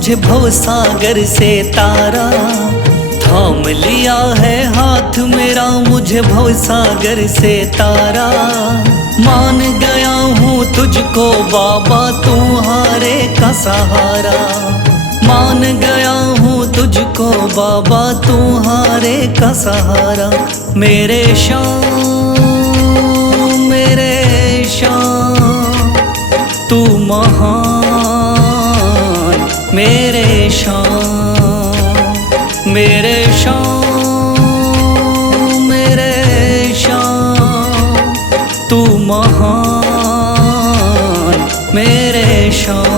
मुझे भवसागर से तारा। थाम लिया है हाथ मेरा मुझे भवसागर से तारा। मान गया हूँ तुझको बाबा तुम्हारे का सहारा। मान गया हूँ तुझको बाबा तुम्हारे का सहारा। मेरे शाम तू महान, मेरे शाम मेरे शाम तू महान, मेरे शाम।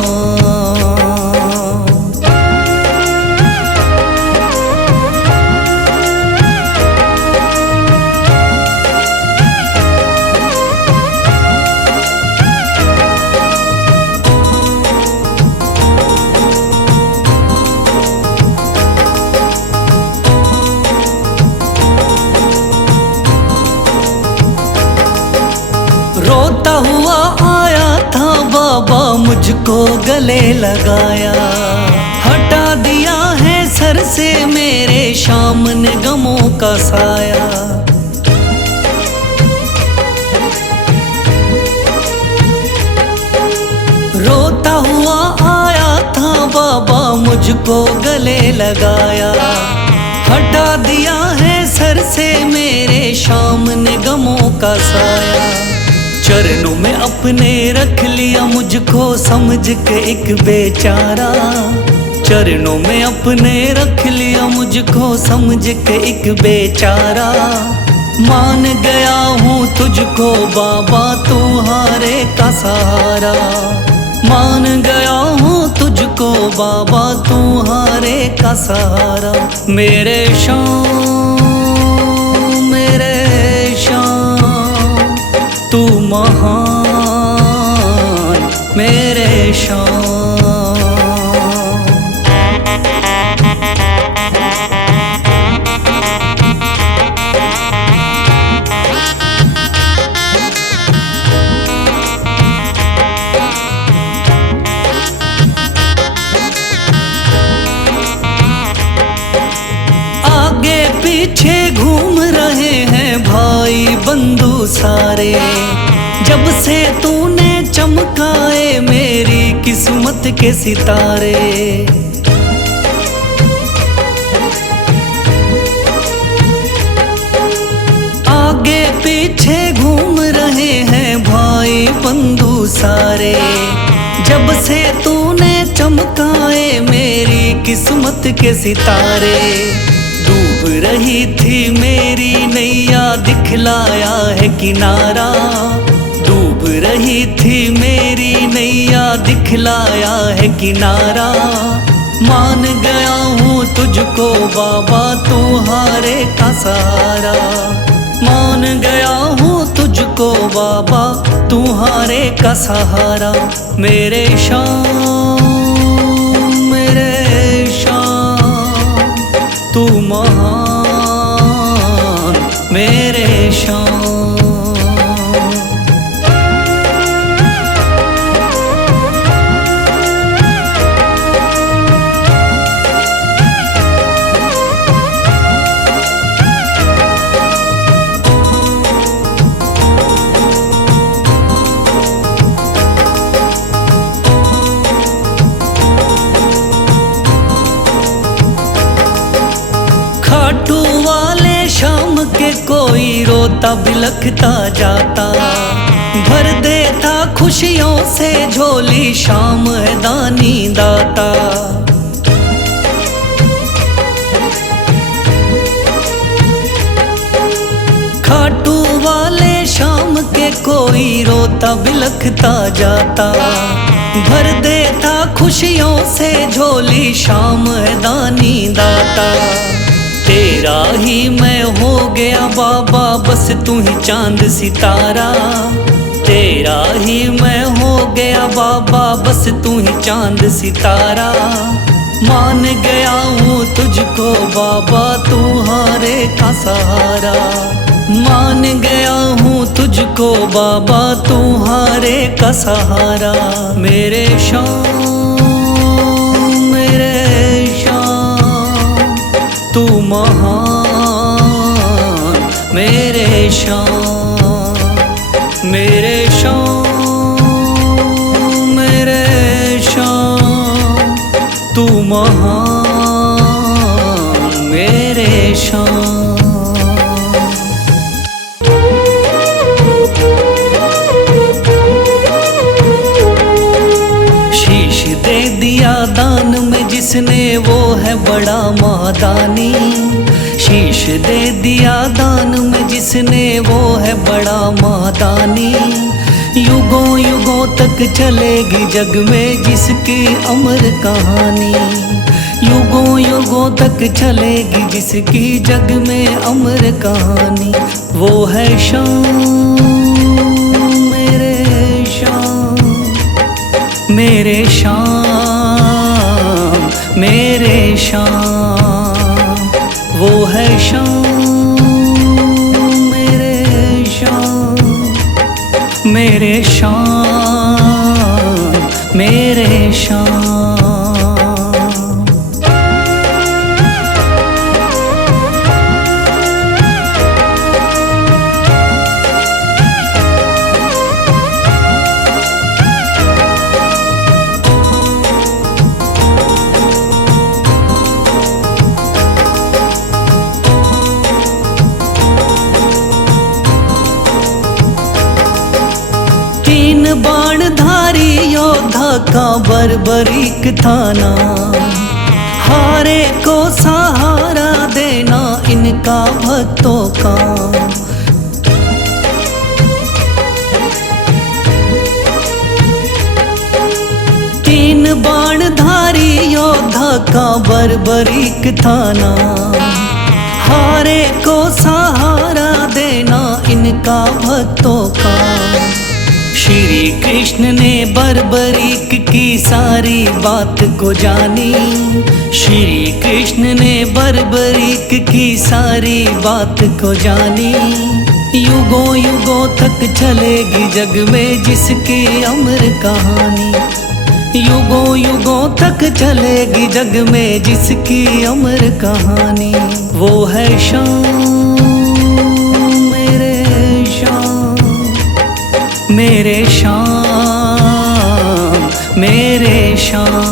रोता हुआ आया था बाबा मुझको गले लगाया। हटा दिया है सर से मेरे शाम ने गमों का साया। रोता हुआ आया था बाबा मुझको गले लगाया। हटा दिया है सर से मेरे शाम ने गमों का साया। चरणों में अपने रख लिया मुझको समझ के एक बेचारा। चरणों में अपने रख लिया मुझको समझ के एक बेचारा। मान गया हूँ तुझको बाबा तुम्हारे का सहारा। मान गया हूँ तुझको बाबा तुम्हारे का सहारा। मेरे शाम तू महान, मेरे शाम। आगे पीछे घूम रहे हैं भाई बंधु सारे। जब से तूने चमकाए मेरी किस्मत के सितारे। आगे पीछे घूम रहे हैं भाई बंधु सारे। जब से तूने चमकाए मेरी किस्मत के सितारे। डूब रही थी मेरी नैया दिखलाया है किनारा। डूब रही थी मेरी नैया दिखलाया है किनारा। मान गया हूँ तुझको बाबा तुम्हारे का सहारा। मान गया हूँ तुझको बाबा तुम्हारे का सहारा। मेरे शाम तू महान, मेरे शाम। खाटू वाले शाम के कोई रोता बिलखता जाता। भर देता खुशियों से झोली शाम है दानी दाता। खाटू वाले शाम के कोई रोता बिलखता जाता। भर देता खुशियों से झोली शाम है दानी दाता। तेरा ही मैं हो गया बाबा बस तू ही चांद सितारा। तेरा ही मैं हो गया बाबा बस तू ही चांद सितारा। मान गया हूँ तुझको बाबा तुम्हारे का सहारा। मान गया हूँ तुझको बाबा तुम्हारे का सहारा। मेरे शाम महान मेरे शान, मेरे शान, मेरे शान, तू महान मेरे शान। शीश दे दिया दान में जिसने वो है बड़ा मादानी, शीश दे दिया दान में जिसने वो है बड़ा मादानी। युगों युगों तक चलेगी जग में जिसकी अमर कहानी, युगों युगों तक चलेगी जिसकी जग में अमर कहानी। वो है शान मेरे शान, मेरे शान, मेरे शान, वो है शान मेरे शान, मेरे शान, मेरे शान। तीन बाणधारी योद्धा का बर्बरीक थाना, हारे को सहारा देना इनका भक्तों का। तीन बाणधारी योद्धा का बर्बरीक थाना, हारे को सहारा देना इनका भक्तों का। श्री कृष्ण ने बर्बरीक की सारी बात को जानी, श्री कृष्ण ने बर्बरीक की सारी बात को जानी। युगों युगों तक चलेगी जग में जिसकी अमर कहानी, युगों युगों तक चलेगी जग में जिसकी अमर कहानी। वो है शान मेरे शान, मेरे शान, मेरे शान।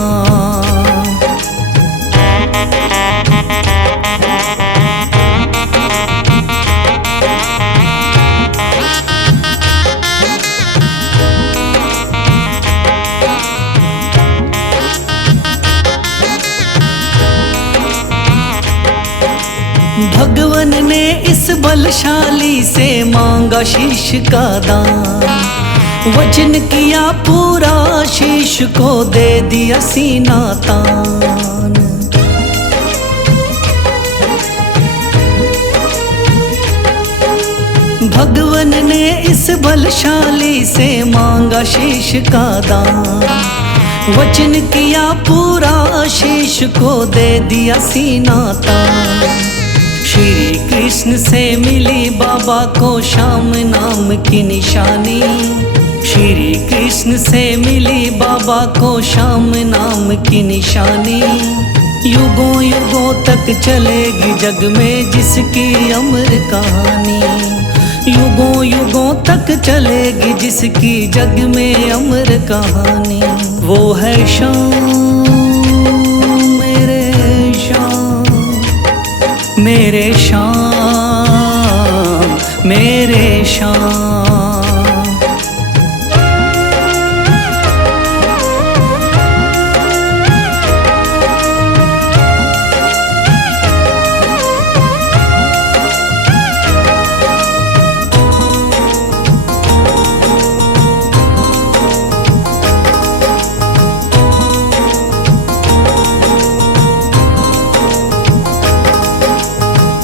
भगवन ने इस बलशाली से मांगा शीश का दान, वचन किया पूरा शीश को दे दिया सीना तान। भगवन ने इस बलशाली से मांगा शीश का दान, वचन किया पूरा शीश को दे दिया सीना तान। श्री कृष्ण से मिली बाबा को श्याम नाम की निशानी, श्री कृष्ण से मिली बाबा को श्याम नाम की निशानी। युगों युगों तक चलेगी जग में जिसकी अमर कहानी, युगों युगों तक चलेगी जिसकी जग में अमर कहानी। वो है शान मेरे शान, मेरे शान, मेरे शान।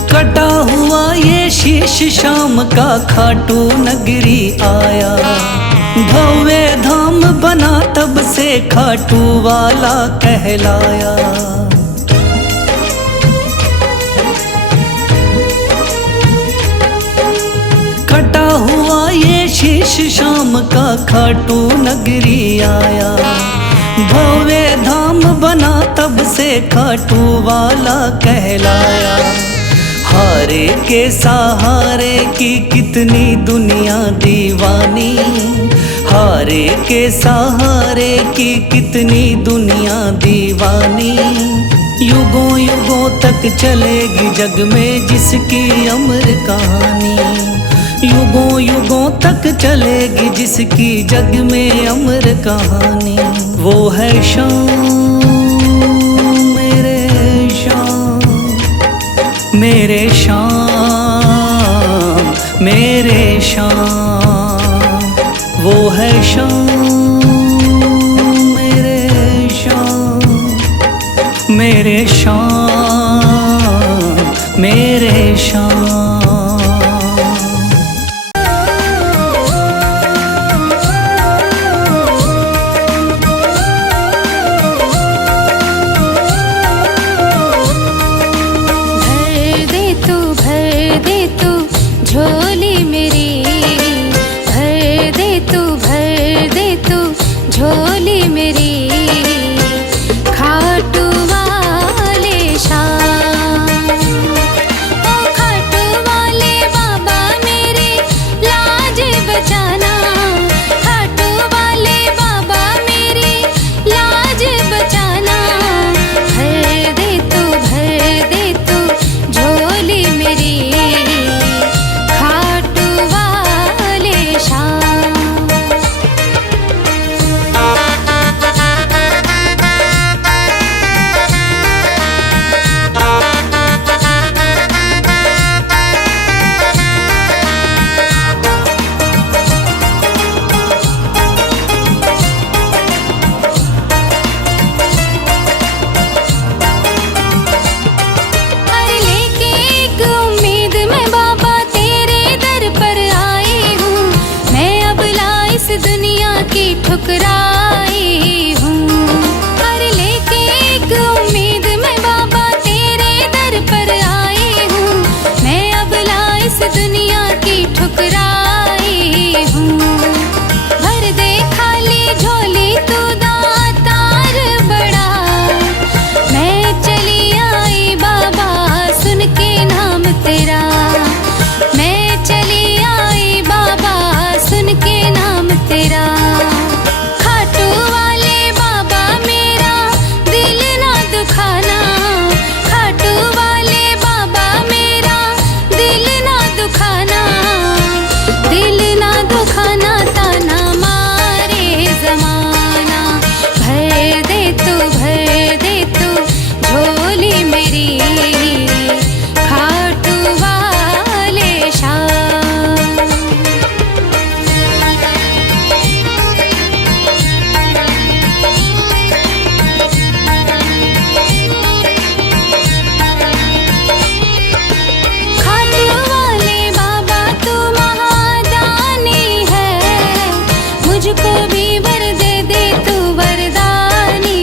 कटा हुआ ये शीश शाम का खाटू नगरी आया, भव्य धाम बना तब से खाटू वाला कहलाया। कटा हुआ ये शीश शाम का खाटू नगरी आया, भव्य धाम बना तब से खाटू वाला कहलाया। हारे के सहारे की कितनी दुनिया दीवानी, हारे के सहारे की कितनी दुनिया दीवानी। युगों युगों तक चलेगी जग में जिसकी अमर कहानी, युगों युगों तक चलेगी जिसकी जग में अमर कहानी। वो है शाम मेरे शाम, मेरे शाम मेरे शाम। वो है शाम मेरे शाम, मेरे शाम मेरे शाम। झोली मेरी भर दे तू, भर दे तू झोली मेरी। खाटू वाले शाम, ओ खाटू वाले बाबा मेरे लाज बचाना। खाटू वाले बाबा मेरी लाज बचाना। भर दे तू, भर दे तू झोली मेरी। दुनिया की ठुकराई हूँ, पर लेके एक उम्मीद मैं बाबा तेरे दर पर आई हूँ। मैं अब इस दुनिया की ठुकराई हूँ। भर दे खाली झोली तू दातार बड़ा। मैं चली आई बाबा सुन के नाम तेरा। मैं चली आई बाबा सुन के नाम तेरा। खाटू वाले बाबा मेरा दिल ना दुखाना। खाटू वाले बाबा मेरा दिल ना दुखाना। दिल ना दुखाना ताना मारे जमाना। भर दे तू, भर दे तू झोली मेरी। खाटू वाले शाम। मुझको भी वर दे दे तू वरदानी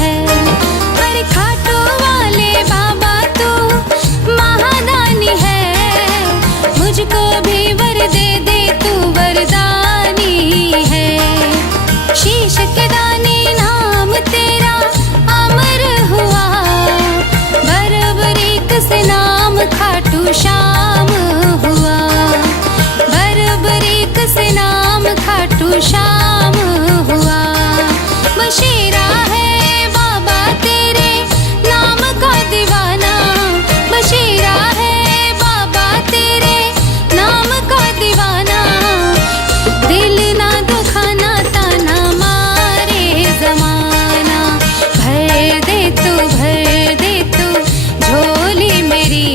है। अरे खाटू वाले बाबा तू महादानी है। मुझको भी वर दे दे तू वरदानी है। शीश के दानी नाम तेरा अमर हुआ। बरबरीक से नाम खाटू श्याम हुआ। बरबरीक से नाम खाटू श्याम हुआ। बशीरा है बाबा तेरे नाम का दीवाना। बशीरा है बाबा तेरे नाम का दीवाना। दिल ना दुखाना ताना मारे जमाना। भर दे तू, भर दे तू झोली मेरी।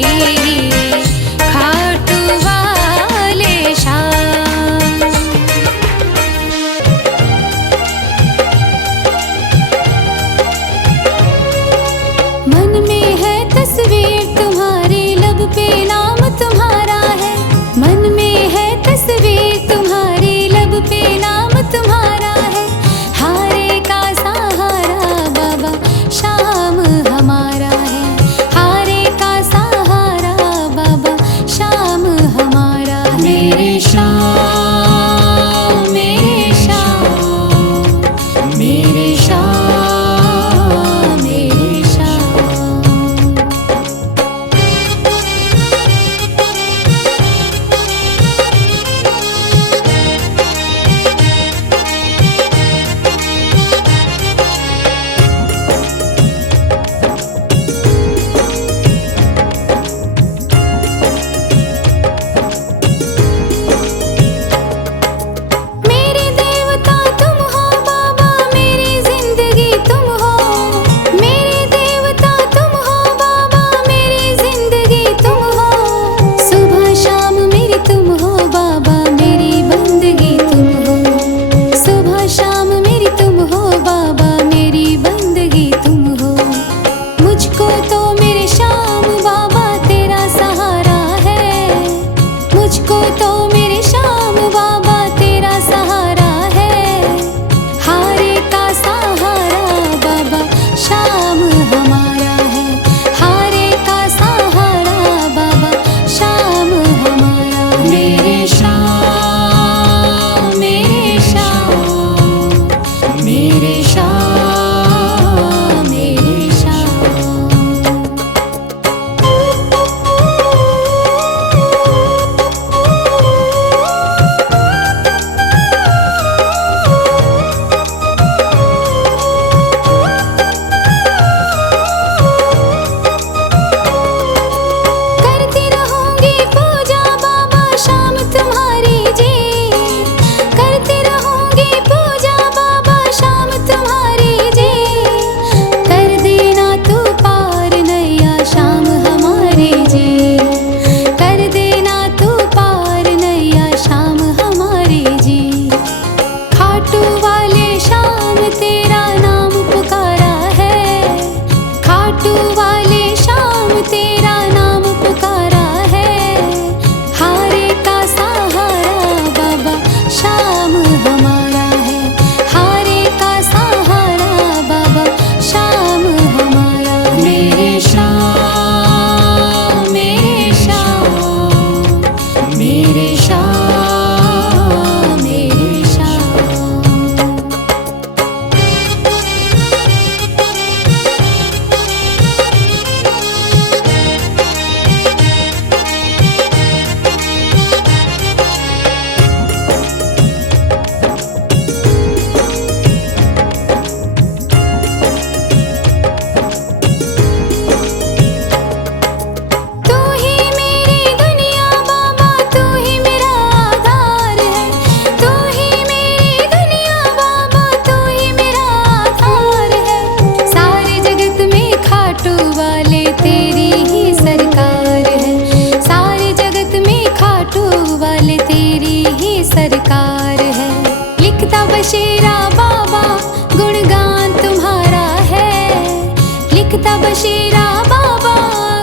बशीरा बाबा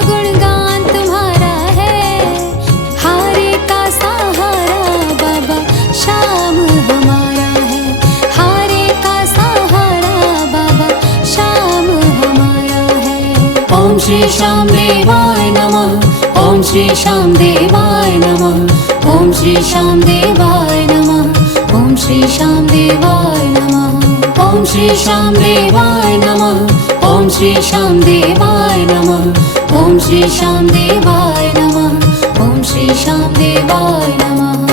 गुणगान तुम्हारा है, हारे का सहारा बाबा श्याम हमारा है, हारे का सहारा बाबा श्याम हमारा है। ओम श्री श्याम देवाय नमः, ओम श्री श्याम देवाय नमः, ओम श्री श्याम देवाय नमः, ओम श्री श्याम देवाय नमः, ओम श्री श्याम देवाय नमः, ओम श्री श्याम देवाय नमः, ओम श्री श्याम देवाय नमः, ओम श्री श्याम देवाय नमः।